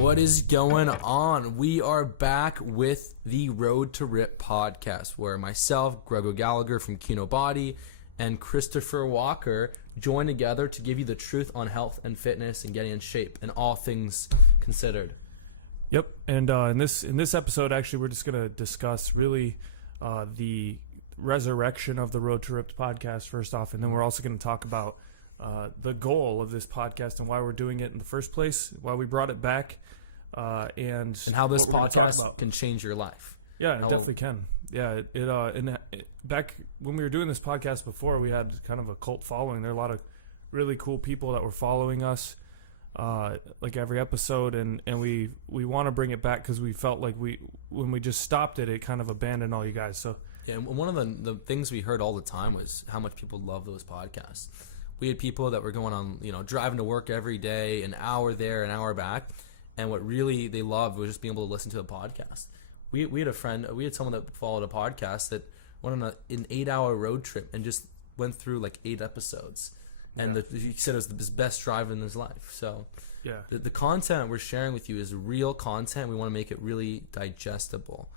What is going on? We are back with the Road to Rip podcast, where myself, Grego Gallagher from Kino Body, and Christopher Walker join together to give you the truth on health and fitness and getting in shape and all things considered. Yep, and in this episode, actually, we're just going to discuss really the resurrection of the Road to Ripped podcast first off, and then we're also going to talk about the goal of this podcast and why we're doing it in the first place, why we brought it back, and how this podcast can change your life. Yeah, it definitely can. Yeah, back when we were doing this podcast before, we had kind of a cult following. There are a lot of really cool people that were following us, like every episode, and we want to bring it back because we felt like when we just stopped it kind of abandoned all you guys. So yeah, and one of the things we heard all the time was how much people love those podcasts. We had people that were going on, driving to work every day, an hour there, an hour back, and what really they loved was just being able to listen to a podcast. We had someone that followed a podcast that went on an 8-hour road trip and just went through like 8 episodes, and he said it was his best drive in his life. So yeah, the content we're sharing with you is real content. We want to make it really digestible.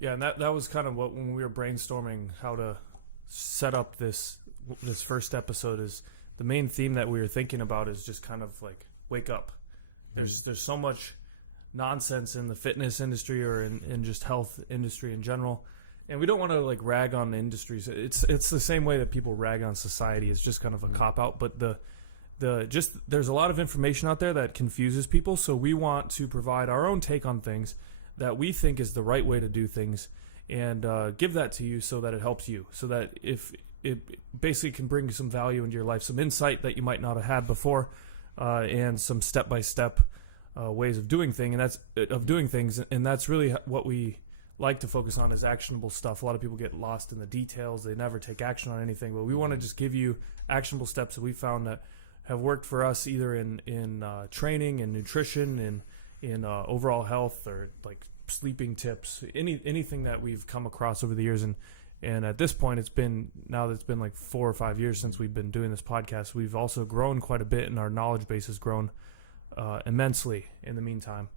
Yeah, and that was kind of what, when we were brainstorming how to set up this first episode, is the main theme that we were thinking about is just kind of like wake up. There's so much nonsense in the fitness industry or in just health industry in general, and we don't want to like rag on the industries. It's the same way that people rag on society. It's just kind of a cop out, but there's a lot of information out there that confuses people, so we want to provide our own take on things that we think is the right way to do things, and give that to you so that it helps you, so that if it basically can bring some value into your life, some insight that you might not have had before, and some step-by-step ways of doing things, and that's really what we like to focus on, is actionable stuff. A lot of people get lost in the details; they never take action on anything. But we want to just give you actionable steps that we found that have worked for us, either in training and nutrition, and in overall health, or like sleeping tips, anything that we've come across over the years. And at this point, it's been like 4 or 5 years since we've been doing this podcast. We've also grown quite a bit, and our knowledge base has grown immensely in the meantime.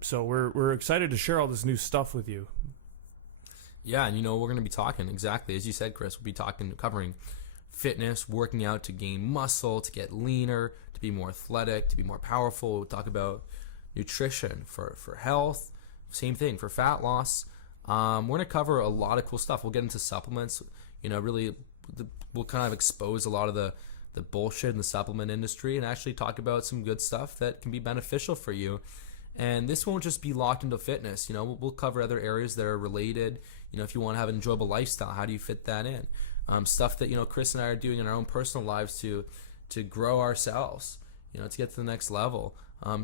So we're excited to share all this new stuff with you. Yeah, and we're going to be talking, exactly as you said, Chris. We'll be covering fitness, working out to gain muscle, to get leaner, to be more athletic, to be more powerful. We'll talk about nutrition for health, same thing for fat loss. We're going to cover a lot of cool stuff. We'll get into supplements. We'll kind of expose a lot of the bullshit in the supplement industry and actually talk about some good stuff that can be beneficial for you. And this won't just be locked into fitness. We'll cover other areas that are related. If you want to have an enjoyable lifestyle, how do you fit that in? Stuff that Chris and I are doing in our own personal lives to grow ourselves, to get to the next level.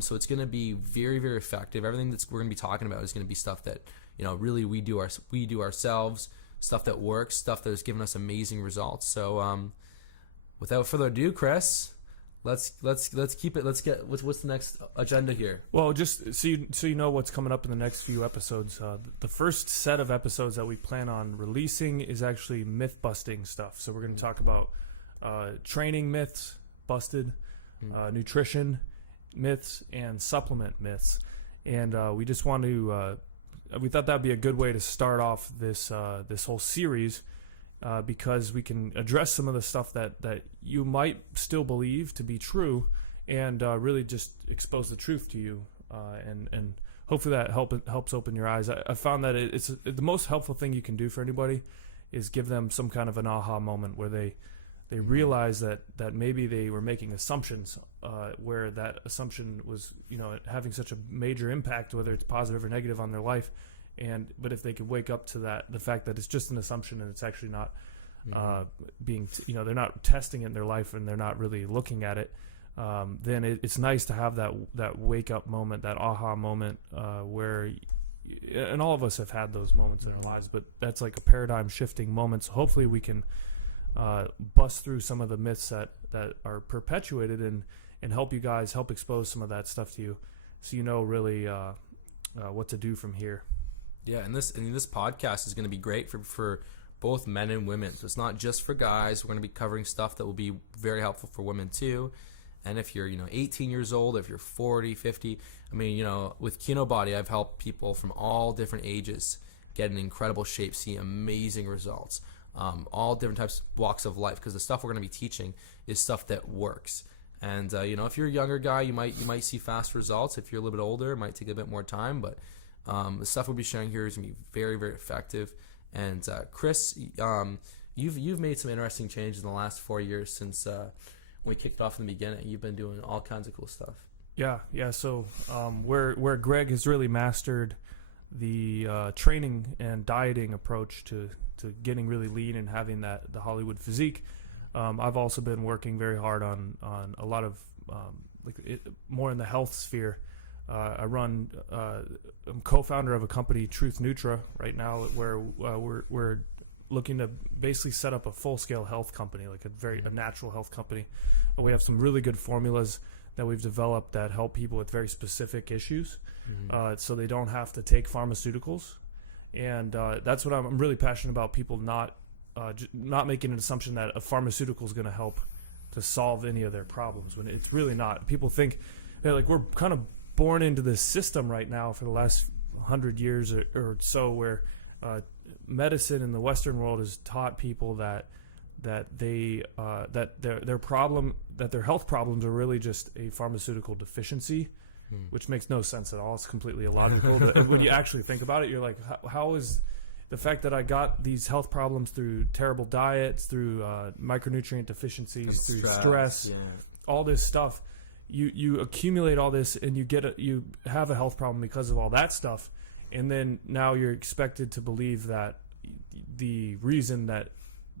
So it's going to be very, very effective. Everything we're going to be talking about is going to be stuff that really we do ourselves, stuff that works, stuff that has given us amazing results. So without further ado, Chris, let's keep it. Let's get what's the next agenda here. Well, just so you know what's coming up in the next few episodes. The first set of episodes that we plan on releasing is actually myth busting stuff. So we're going to talk about training myths busted, nutrition myths, and supplement myths. And we just want to. We thought that'd be a good way to start off this whole series, because we can address some of the stuff that you might still believe to be true, and really just expose the truth to you, and hopefully that helps open your eyes. I found that it's the most helpful thing you can do for anybody is give them some kind of an aha moment where they realize that maybe they were making assumptions, where that assumption was having such a major impact, whether it's positive or negative, on their life. But if they could wake up to the fact that it's just an assumption and it's actually not being, they're not testing it in their life and they're not really looking at it, then it's nice to have that wake up moment, that aha moment, where, and all of us have had those moments in our lives, but that's like a paradigm shifting moment. So hopefully we can bust through some of the myths that are perpetuated and help you guys, help expose some of that stuff to you, so really what to do from here. Yeah, and this podcast is going to be great for both men and women. So it's not just for guys. We're going to be covering stuff that will be very helpful for women too. And if you're, 18 years old, if you're 40, 50, I mean, with Kino Body, I've helped people from all different ages get in incredible shape, see amazing results, all different types of walks of life, because the stuff we're going to be teaching is stuff that works. And, if you're a younger guy, you might see fast results. If you're a little bit older, it might take a bit more time, but the stuff we'll be sharing here is going to be very, very effective. And Chris, you've made some interesting changes in the last 4 years since when we kicked off in the beginning. You've been doing all kinds of cool stuff. Yeah. So where Greg has really mastered the training and dieting approach to getting really lean and having the Hollywood physique, I've also been working very hard on a lot of more in the health sphere. I'm co-founder of a company, Truth Nutra, right now, where we're looking to basically set up a full-scale health company, like a natural health company. We have some really good formulas that we've developed that help people with very specific issues, so they don't have to take pharmaceuticals. And that's what I'm really passionate about. People not making an assumption that a pharmaceutical is going to help to solve any of their problems, when it's really not. People think that, we're kind of born into this system right now for the last 100 years or so, where medicine in the Western world has taught people that their health problems are really just a pharmaceutical deficiency, which makes no sense at all. It's completely illogical. And when you actually think about it, you're like, how is the fact that I got these health problems through terrible diets, through micronutrient deficiencies, through stress, all this stuff, you accumulate all this, and you have a health problem because of all that stuff. And then now you're expected to believe that the reason that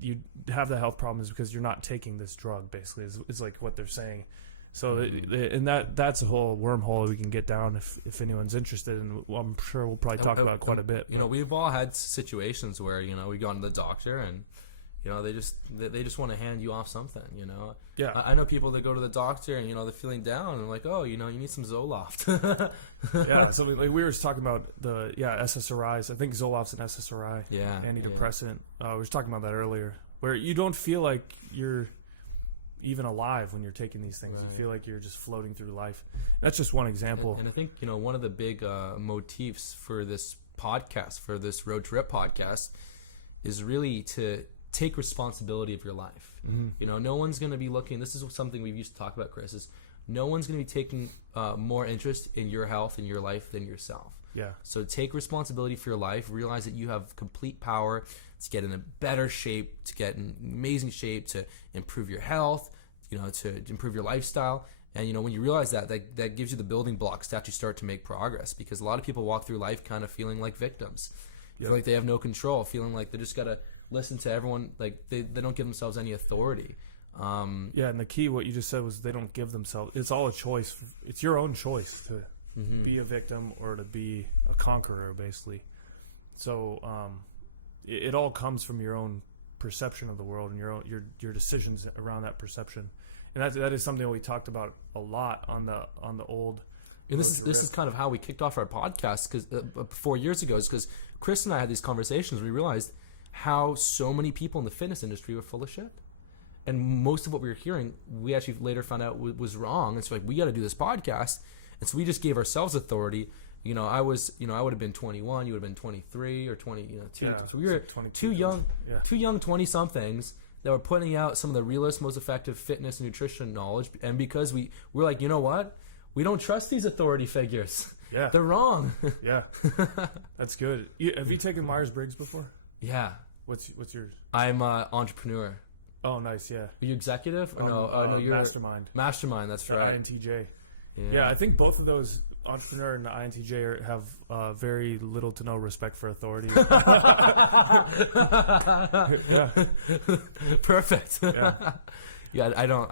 you have the health problem is because you're not taking this drug, basically, is like what they're saying. So, and that's a whole wormhole we can get down if anyone's interested, and I'm sure we'll probably talk about it quite a bit. We've all had situations where, we go to the doctor and, they just want to hand you off something, Yeah. I know people that go to the doctor and, they're feeling down and like, oh, you need some Zoloft. Yeah. So we were just talking about SSRIs. I think Zoloft's an SSRI. Yeah. Antidepressant. We were talking about that earlier, where you don't feel like you're even alive when you're taking these things. Right. You feel like you're just floating through life. That's just one example. And I think, one of the big motifs for this podcast, for this road trip podcast, is really to take responsibility of your life. No one's going to be looking. This is something we've used to talk about, Chris, is no one's going to be taking more interest in your health and your life than yourself. Yeah. So take responsibility for your life. Realize that you have complete power to get in a better shape, to get in amazing shape, to improve your health, to improve your lifestyle. And, when you realize that gives you the building blocks to actually start to make progress, because a lot of people walk through life kind of feeling like victims. Feel like they have no control, feeling like they just got to listen to everyone, like they don't give themselves any authority. And the key, what you just said, was they don't give themselves. It's all a choice. It's your own choice to be a victim or to be a conqueror, basically. So it all comes from your own perception of the world and your decisions around that perception. And that is something that we talked about a lot on the old. And this is kind of how we kicked off our podcast 4 years ago, is because Chris and I had these conversations. We realized how so many people in the fitness industry were full of shit. And most of what we were hearing, we actually later found out was wrong. And so we got to do this podcast. And so we just gave ourselves authority. I would have been 21, you would have been 23 or 20, two. Yeah, so we were two young 20 somethings that were putting out some of the realest, most effective fitness and nutrition knowledge. And because we're like, you know what? We don't trust these authority figures. Yeah. They're wrong. Yeah. That's good. Have you taken Myers-Briggs before? Yeah. What's yours? I'm an entrepreneur. Oh, nice. Yeah. Are you executive or no? No, you're mastermind. Mastermind. That's right. INTJ. Yeah. I think both of those, entrepreneur and the INTJ, have very little to no respect for authority. Yeah. Perfect. Yeah. Yeah. I don't.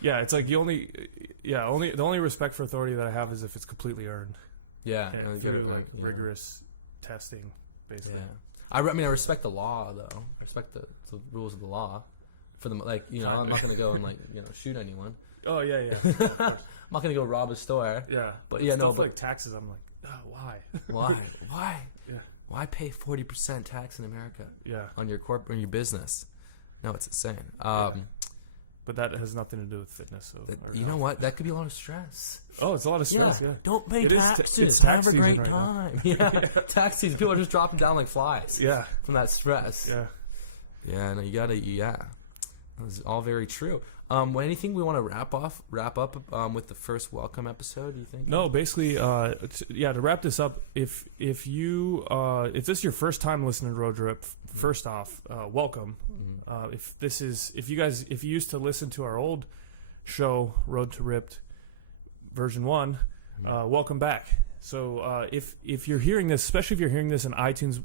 Yeah. It's like the only respect for authority that I have is if it's completely earned. Yeah. Through rigorous testing, basically. Yeah. I respect the law, though. I respect the rules of the law. For them, I'm not going to go and shoot anyone. Oh yeah. I'm not going to go rob a store. Yeah. But like taxes, I'm like, why? Why? Yeah. Why pay 40% tax in America? Yeah. On your business? No, it's insane. but that has nothing to do with fitness. So You know what? That could be a lot of stress. Oh, it's a lot of stress. Yeah. Don't pay It is taxes. it's tax Have a great season right now. time. Yeah. Tax season. People are just dropping down like flies. Yeah. From that stress. Yeah. Yeah. No, you gotta. Yeah. That's all very true. Anything we want to wrap up with the first welcome episode? Do you think? No, basically, to wrap this up, if this is your first time listening to Road Trip, first off, welcome. If you used to listen to our old show, Road to Ripped, version 1, welcome back. So if you're hearing this, especially if you're hearing this in iTunes,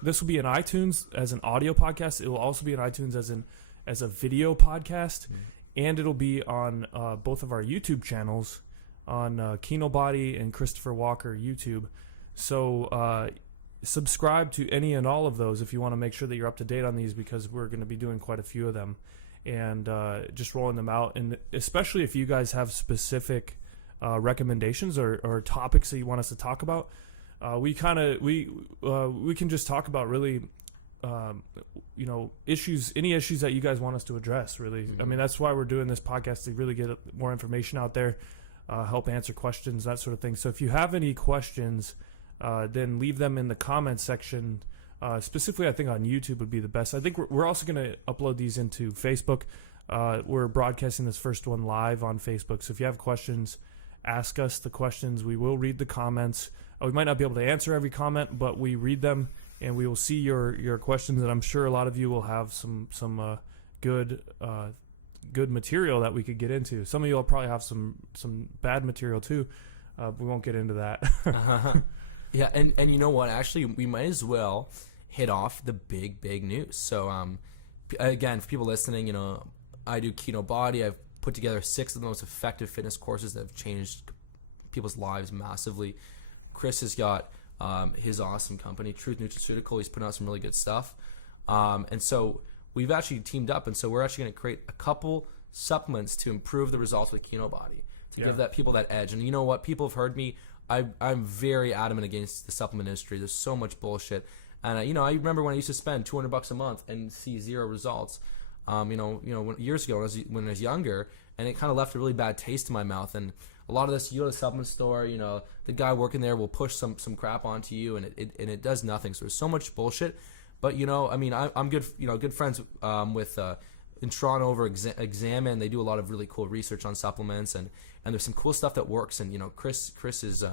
this will be in iTunes as an audio podcast. It will also be in iTunes as a video podcast. And it'll be on both of our YouTube channels, on Kino Body and Christopher Walker YouTube. So subscribe to any and all of those if you want to make sure that you're up to date on these, because we're going to be doing quite a few of them and just rolling them out. And especially if you guys have specific recommendations or topics that you want us to talk about, we can just talk about really any issues that you guys want us to address, really. I mean, that's why we're doing this podcast, to really get more information out there, help answer questions, that sort of thing. So if you have any questions, then leave them in the comments section. Specifically, I think on YouTube would be the best. I think we're also going to upload these into Facebook. We're broadcasting this first one live on Facebook. So if you have questions, ask us the questions. We will read the comments. We might not be able to answer every comment, but we read them. And we will see your questions, and I'm sure a lot of you will have some good material that we could get into. Some of you will probably have some bad material too. We won't get into that. Yeah, and you know what? Actually, we might as well hit off the big news. So again, for people listening, I do Kino Body. I've put together 6 of the most effective fitness courses that have changed people's lives massively. Chris has got his awesome company, Truth Nutraceutical. He's putting out some really good stuff. And so we've actually teamed up, and so we're actually going to create a couple supplements to improve the results with Kino Body, to give people that edge. And you know what? People have heard me. I'm very adamant against the supplement industry. There's so much bullshit. And, I remember when I used to spend $200 a month and see 0 results, years ago when I was younger, and it kind of left a really bad taste in my mouth. And a lot of this, you go to the supplement store, the guy working there will push some crap onto you, and it does nothing. So there's so much bullshit. But I'm good friends with in Toronto over Examine. They do a lot of really cool research on supplements, and there's some cool stuff that works. And Chris is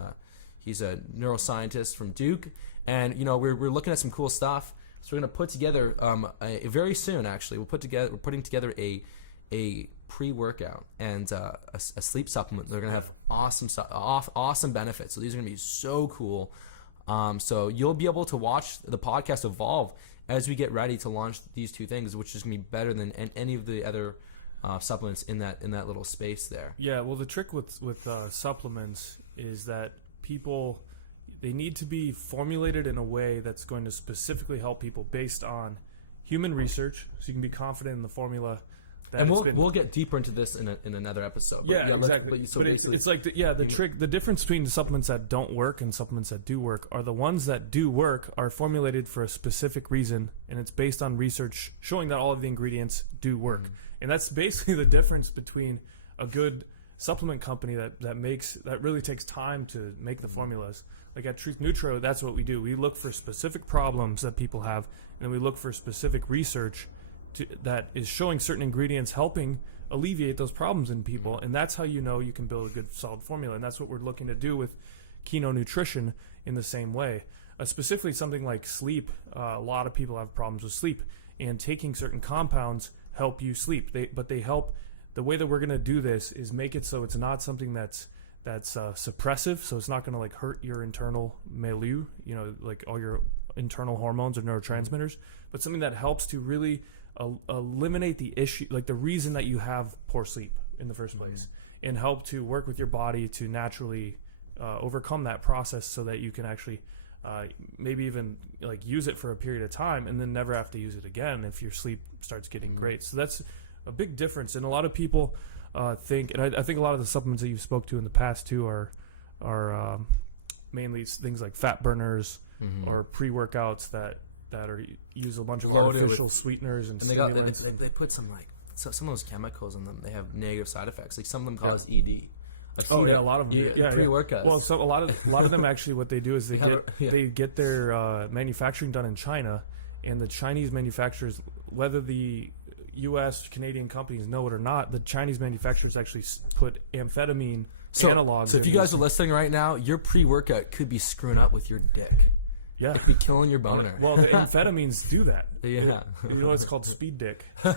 he's a neuroscientist from Duke, and we're looking at some cool stuff. So we're gonna put together very soon. Actually, we're putting together a pre-workout and a sleep supplement. They're gonna have awesome benefits. So these are gonna be so cool. So you'll be able to watch the podcast evolve as we get ready to launch these 2 things, which is gonna be better than any of the other supplements in that little space there. Yeah. Well, the trick with supplements is that they need to be formulated in a way that's going to specifically help people based on human research, so you can be confident in the formula. And we'll get deeper into this in another episode. But Exactly. It's like the trick. The difference between the supplements that don't work and supplements that do work are the ones that do work are formulated for a specific reason, and it's based on research showing that all of the ingredients do work. Mm-hmm. And that's basically the difference between a good supplement company that really takes time to make the formulas. Like at Truth Nutro, that's what we do. We look for specific problems that people have, and then we look for specific research that is showing certain ingredients helping alleviate those problems in people, and that's how you can build a good solid formula. And that's what we're looking to do with Kino Nutrition in the same way. Specifically something like sleep. A lot of people have problems with sleep, and taking certain compounds help you sleep. But they help. The way that we're going to do this is make it so it's not something that's suppressive, so it's not going to hurt your internal milieu, like all your internal hormones or neurotransmitters, but something that helps to really eliminate the issue, like the reason that you have poor sleep in the first place, and help to work with your body to naturally overcome that process, so that you can actually maybe even use it for a period of time and then never have to use it again if your sleep starts getting great. So that's a big difference. And a lot of people think, and I think a lot of the supplements that you've spoke to in the past too are mainly things like fat burners or pre-workouts that use a bunch of artificial sweeteners and stimulants. They put some some of those chemicals in them, they have negative side effects. Like some of them cause ED. Oh yeah, a lot of them. Pre-workouts. Well, so a lot of them actually, what they do is they get their manufacturing done in China, and the Chinese manufacturers, whether the U.S. Canadian companies know it or not, the Chinese manufacturers actually put amphetamine analogs. So if you guys are listening right now, your pre-workout could be screwing up with your dick. Yeah, it could be killing your boner. Well, the amphetamines do that. Yeah, you know it's called speed dick. But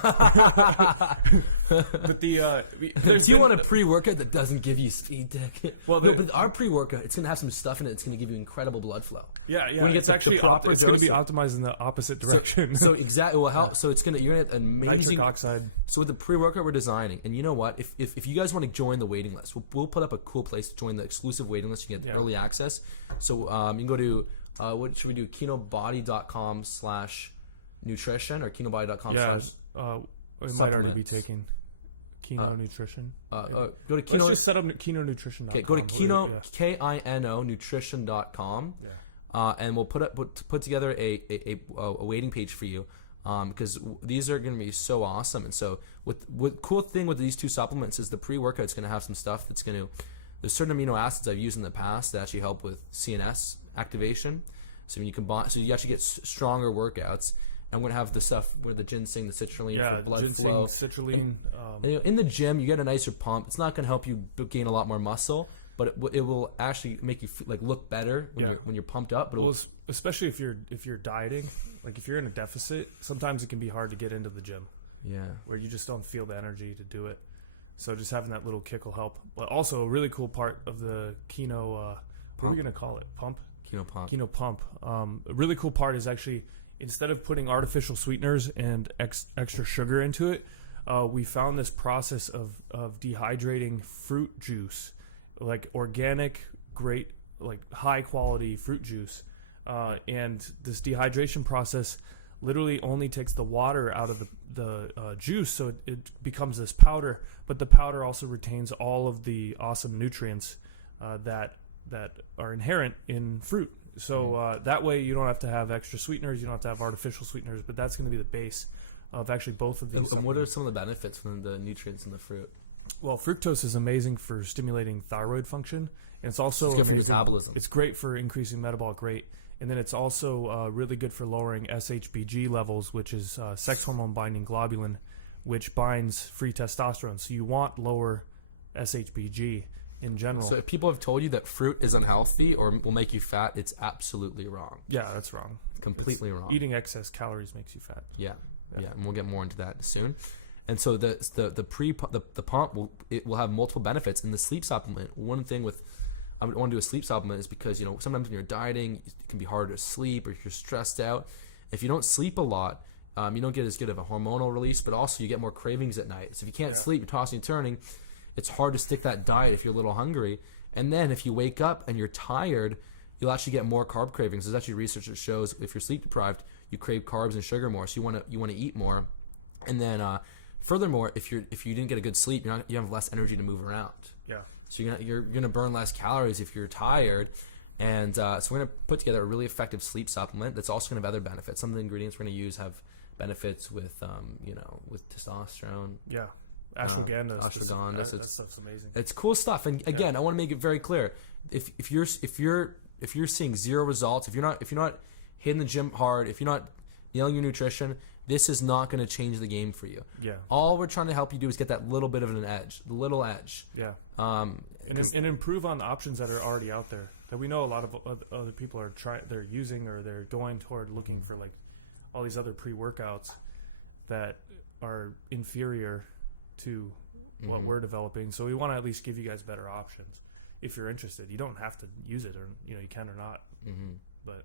do you want a pre-workout that doesn't give you speed dick? Well, but our pre-workout, it's gonna have some stuff in it. It's gonna give you incredible blood flow. Yeah. When you get it's actually it's going to be optimized in the opposite direction. So exactly. Well, so you're gonna get amazing nitric oxide. So with the pre-workout we're designing, and you know what? If you guys want to join the waiting list, we'll put up a cool place to join the exclusive waiting list. You get early access. So you can go to what should we do? KinoBody.com/nutrition or KinoBody.com/. It might already be taken. Kino Nutrition. Go to Kino. Let's just set up Kino Nutrition. Okay, go to Kino KINO Nutrition.com. And we'll put together a waiting page for you, because these are going to be so awesome. And so what cool thing with these two supplements is the pre-workout's going to have some stuff that's going to, there's certain amino acids I've used in the past that actually help with CNS activation. So when you combine, so you actually get stronger workouts. And we're going to have the stuff where the ginseng, the citrulline for blood flow. Citrulline. And, in the gym, you get a nicer pump. It's not going to help you gain a lot more muscle, but it will actually make you look better when you're pumped up. But especially if you're dieting, like if you're in a deficit, sometimes it can be hard to get into the gym. Yeah, where you just don't feel the energy to do it. So just having that little kick will help. But also a really cool part of the Kino, what are we gonna call it? Pump. Kino Pump. Kino Pump. A really cool part is actually, instead of putting artificial sweeteners and extra sugar into it, we found this process of dehydrating fruit juice, like organic, great, like high quality fruit juice. And this dehydration process literally only takes the water out of the juice, so it becomes this powder. But the powder also retains all of the awesome nutrients that are inherent in fruit. So that way you don't have to have extra sweeteners, you don't have to have artificial sweeteners, but that's going to be the base of actually both of these. And what are some of the benefits from the nutrients in the fruit? Well, fructose is amazing for stimulating thyroid function, and it's also good for metabolism. It's great for increasing metabolic rate, and then it's also really good for lowering SHBG levels, which is sex hormone binding globulin, which binds free testosterone. So you want lower SHBG in general. So if people have told you that fruit is unhealthy or will make you fat, it's absolutely wrong. Yeah, that's wrong. Completely wrong. Eating excess calories makes you fat. Yeah, and we'll get more into that soon. And so the pump will have multiple benefits. And the sleep supplement, one thing I want to do a sleep supplement is because sometimes when you're dieting, it can be harder to sleep, or if you're stressed out. If you don't sleep a lot, you don't get as good of a hormonal release, but also you get more cravings at night. So if you can't sleep, you're tossing and turning. It's hard to stick that diet if you're a little hungry. And then if you wake up and you're tired, you'll actually get more carb cravings. There's actually research that shows if you're sleep deprived, you crave carbs and sugar more. So you want to eat more. And then furthermore, if you didn't get a good sleep, you have less energy to move around. Yeah. So you're gonna burn less calories if you're tired. And so we're gonna put together a really effective sleep supplement that's also gonna have other benefits. Some of the ingredients we're gonna use have benefits with with testosterone. Yeah. Ashwagandha. Ashwagandha. That stuff's amazing. It's cool stuff. And again, I want to make it very clear: if you're seeing zero results, if you're not hitting the gym hard, if you're not nailing your nutrition, this is not going to change the game for you. Yeah. All we're trying to help you do is get that little bit of an edge, the little edge. Yeah. And improve on the options that are already out there that we know a lot of other people are they're using, or they're going toward looking for, like all these other pre-workouts that are inferior to what we're developing. So we want to at least give you guys better options if you're interested. You don't have to use it, or you can or not. But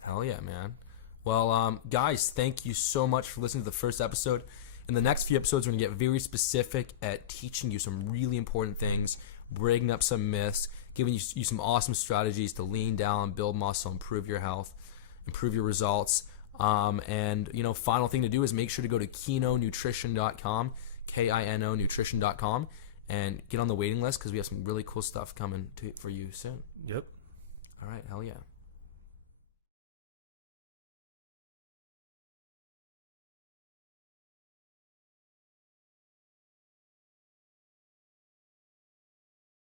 hell yeah, man. Well, guys, thank you so much for listening to the first episode. In the next few episodes, we're going to get very specific at teaching you some really important things, breaking up some myths, giving you some awesome strategies to lean down, build muscle, improve your health, improve your results. And final thing to do is make sure to go to KinoNutrition.com, KINO Nutrition.com, and get on the waiting list, because we have some really cool stuff coming for you soon. Yep. All right, hell yeah.